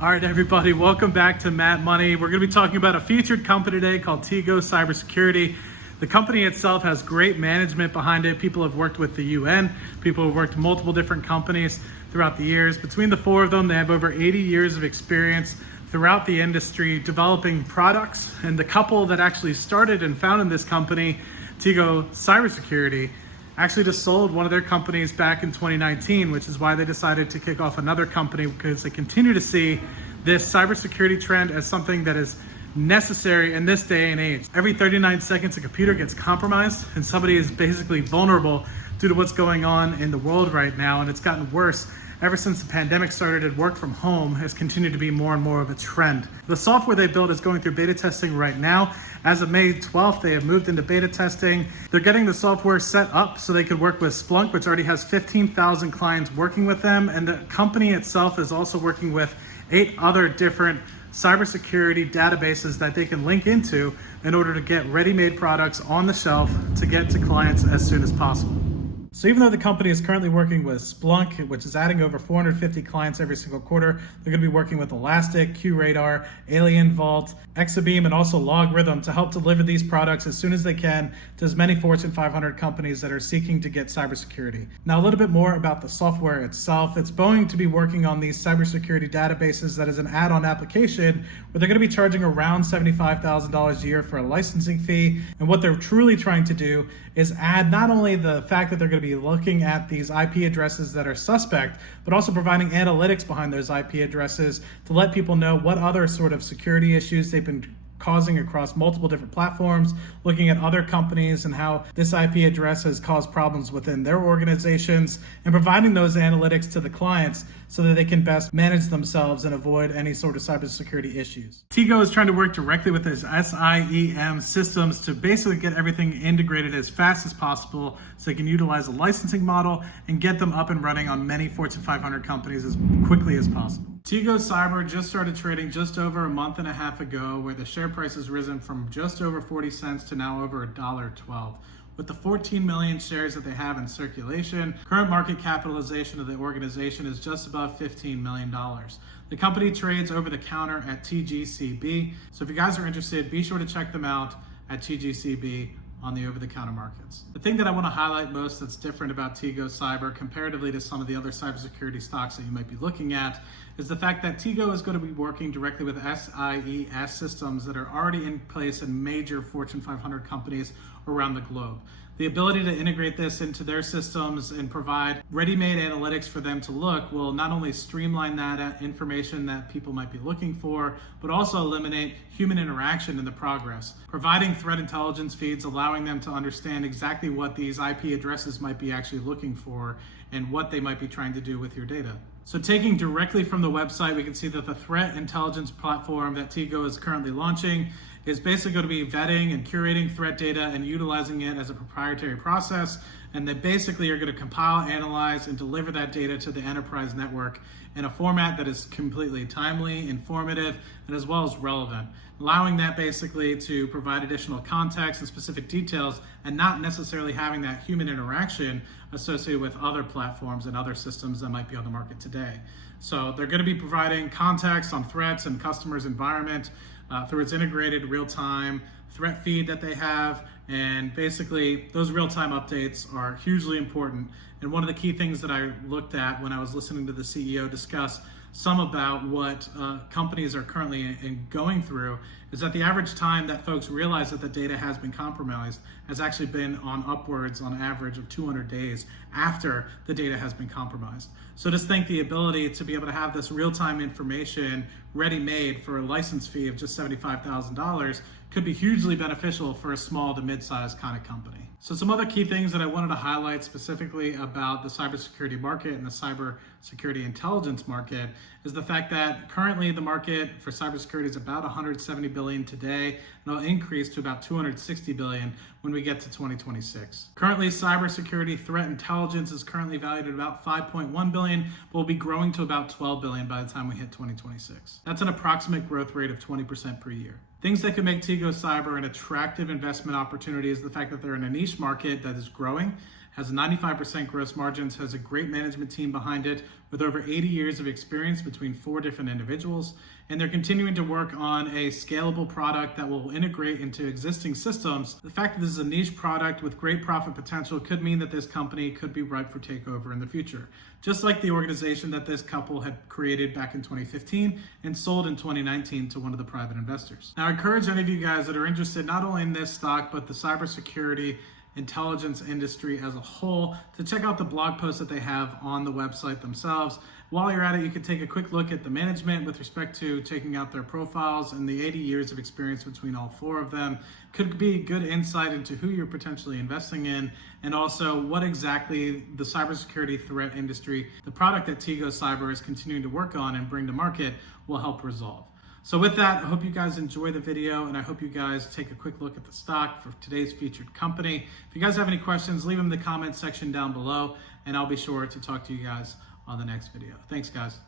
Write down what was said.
All right, everybody, welcome back to Mad Money. We're going to be talking about a featured company today called Tego Cyber. The company itself has great management behind it. People have worked with the UN. People have worked multiple different companies throughout the years. Between the four of them, they have over 80 years of experience throughout the industry developing products. And the couple that actually started and founded this company, Tego Cyber, actually just sold one of their companies back in 2019, which is why they decided to kick off another company, because they continue to see this cybersecurity trend as something that is necessary in this day and age. Every 39 seconds, a computer gets compromised and somebody is basically vulnerable due to what's going on in the world right now. And it's gotten worse ever since the pandemic started, and work from home has continued to be more and more of a trend. The software they built is going through beta testing right now. As of May 12th, they have moved into beta testing. They're getting the software set up so they could work with Splunk, which already has 15,000 clients working with them. And the company itself is also working with 8 other different cybersecurity databases that they can link into in order to get ready-made products on the shelf to get to clients as soon as possible. So even though the company is currently working with Splunk, which is adding over 450 clients every single quarter, they're going to be working with Elastic, QRadar, Alien Vault, Exabeam, and also Logarithm to help deliver these products as soon as they can to as many Fortune 500 companies that are seeking to get cybersecurity. Now, a little bit more about the software itself. It's going to be working on these cybersecurity databases that is an add-on application where they're going to be charging around $75,000 a year for a licensing fee. And what they're truly trying to do is add not only the fact that they're going to be looking at these IP addresses that are suspect, but also providing analytics behind those IP addresses to let people know what other sort of security issues they've been causing across multiple different platforms, looking at other companies and how this IP address has caused problems within their organizations, and providing those analytics to the clients so that they can best manage themselves and avoid any sort of cybersecurity issues. Tego is trying to work directly with its SIEM systems to basically get everything integrated as fast as possible so they can utilize a licensing model and get them up and running on many Fortune 500 companies as quickly as possible. Tego Cyber just started trading just over a month and a half ago, where the share price has risen from just over 40 cents to now over $1.12. With the 14 million shares that they have in circulation, current market capitalization of the organization is just above $15 million. The company trades over the counter at TGCB. So if you guys are interested, be sure to check them out at TGCB on the over-the-counter markets. The thing that I want to highlight most that's different about Tego Cyber comparatively to some of the other cybersecurity stocks that you might be looking at is the fact that Tego is going to be working directly with SIES systems that are already in place in major Fortune 500 companies around the globe. The ability to integrate this into their systems and provide ready-made analytics for them to look will not only streamline that information that people might be looking for, but also eliminate human interaction in the progress. Providing threat intelligence feeds, allowing them to understand exactly what these IP addresses might be actually looking for and what they might be trying to do with your data. So taking directly from the website, we can see that the threat intelligence platform that Tego is currently launching is basically going to be vetting and curating threat data and utilizing it as a proprietary process. And they basically are going to compile, analyze, and deliver that data to the enterprise network in a format that is completely timely, informative, and as well as relevant, allowing that basically to provide additional context and specific details and not necessarily having that human interaction associated with other platforms and other systems that might be on the market today. So they're going to be providing context on threats and customers' environment through its integrated real-time threat feed that they have. And basically those real-time updates are hugely important. And one of the key things that I looked at when I was listening to the CEO discuss some about what companies are currently going through is that the average time that folks realize that the data has been compromised has actually been on upwards on average of 200 days after the data has been compromised. So just think the ability to be able to have this real-time information ready-made for a license fee of just $75,000 could be hugely beneficial for a small to mid-sized kind of company. So some other key things that I wanted to highlight specifically about the cybersecurity market and the cybersecurity intelligence market is the fact that currently the market for cybersecurity is about $170 billion today, and it'll increase to about $260 billion when we get to 2026. Currently, cybersecurity threat intelligence is currently valued at about $5.1 billion, but will be growing to about $12 billion by the time we hit 2026. That's an approximate growth rate of 20% per year. Things that could make Tego Cyber an attractive investment opportunity is the fact that they're in a niche market that is growing, has 95% gross margins, has a great management team behind it with over 80 years of experience between 4 different individuals. And they're continuing to work on a scalable product that will integrate into existing systems. The fact that this is a niche product with great profit potential could mean that this company could be ripe for takeover in the future. Just like the organization that this couple had created back in 2015 and sold in 2019 to one of the private investors. Now, I encourage any of you guys that are interested not only in this stock, but the cybersecurity intelligence industry as a whole to check out the blog posts that they have on the website themselves. While you're at it, you can take a quick look at the management with respect to checking out their profiles, and the 80 years of experience between all 4 of them could be good insight into who you're potentially investing in, and also what exactly the cybersecurity threat industry, the product that Tego Cyber is continuing to work on and bring to market, will help resolve. So with that, I hope you guys enjoy the video, and I hope you guys take a quick look at the stock for today's featured company. If you guys have any questions, leave them in the comment section down below, and I'll be sure to talk to you guys on the next video. Thanks, guys.